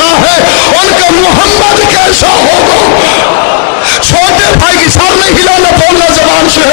कैसा है उनका मोहम्मद कैसा होगा। छोटे भाई की सर नहीं हिलाना, बोलना जबान से।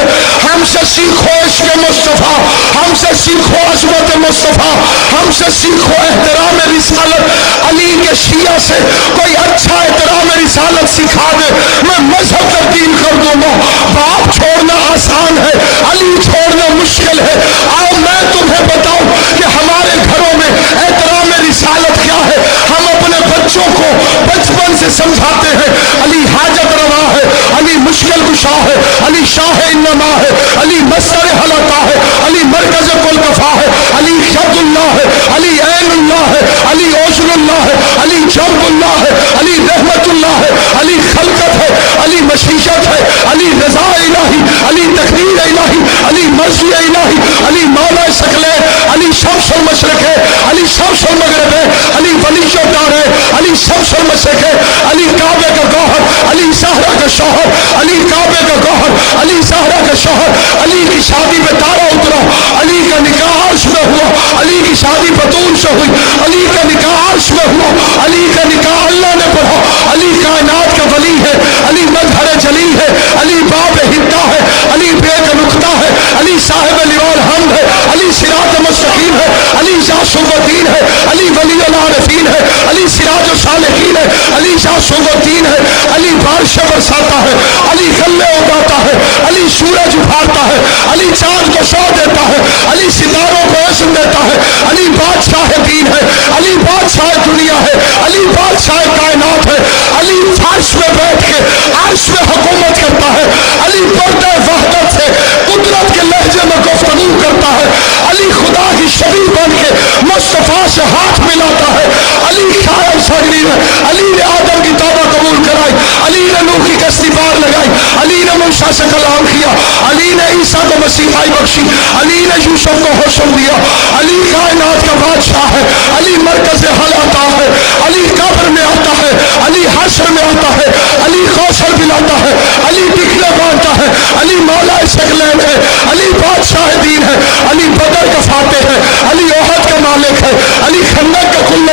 हमसे सीखो इश्क़ मुस्तफ़ा, हमसे सीखो अज़मत मुस्तफ़ा, हमसे सीखो एहतराम रिसालत। अली के शिया से कोई अच्छा एहतराम रिसालत सिखा दे, मैं मजहब तब्दील कर दूंगा। बाप छोड़ना आसान है, अली छोड़ना मुश्किल है। आओ मैं तुम्हें बताऊं कि हमारे घरों में एहतराम रिसालत क्या है। हम अपने बच्चों को बचपन से समझाते हैं अली हाजत रवा है, अली मुश्किल कुशा है, अली शाह इन्नमा है, अली मस्तर हलता है, अली मरकज कुल कफा है, अली शब्दुल्लाह है, अली ऐनुल्लाह है, अली ओशरुल्लाह है, अली जम्बुल्लाह है, अली रहमतुल्लाह है, अली खलकत है, अली मशीशत है, अली रज़ा इलाही, अली तकदीर इलाही, अली मर्ज़ी इलाही, अली मौला शकलैन, अली शम्सुल मशरिक़ है, अली शम्सुल मग़रिब है, अली वलीयुद दार है, अली शम्सुल मशरिक़ है, अली काबे का गौहर, अली ज़हरा का शौहर, अली काबे का गौहर, अली ज़हरा का शौहर। अली की शादी में तारा उतरा, अली का निकाह अर्श में हुआ, अली की शादी बतूल से हुई, अली का निकाह अर्श में हुआ, अली का निकाह अल्लाह ने पढ़ा। अली कायनात का वली है, अली मजहर जली है, अली बाब हिद्दा है, अली बेक नुक्ता है, अली साहिब लिवाल हमद है, अली सिरात मुस्तकीम है, अली जाशुद्दीन है, अली वली अल आरिफीन है, अली सिराज सालिकीन है, अली जाशुद्दीन है, अली बारिश बरसाता है, अली गल्ले उगाता है, अली सूरज उभारता है, अली चांद को शौ देता है, अली सितारों को रोशन देता है, अली बादशाह दीन है, अली बादशाह दुनिया है, अली बादशाह कायनात है, अली फर्श में बैठ के अर्श में हुकूमत करता है, अली पर्दे वहदत से कुदरत के लहजे में गुफ्तगू करता है, अली खुदा की शबी बन के मुस्तफा से हाथ मिलाता है, अली कायम सगरी में अली ने आदम की तौबा कबूल कराई, अली ने नूह की कश्ती पार लगाई, अली ने मूसा से कलाम किया, अली ने ईसा को मसीहाई बख्शी, अली ने यूसुफ को हुस्न दिया। अली कायनात का बादशाह है, अली मरकज हल आता है, अली कब्र में आता है, अली हश्र में आता है, अली कौशल पिलाता है, अली टिकले बांधता है, अली मौला शकलैन है, अली बादशाह दीन है, अली बदर का फातेह है, अली ओहद का मालिक है, अली खंदक का कुल्ला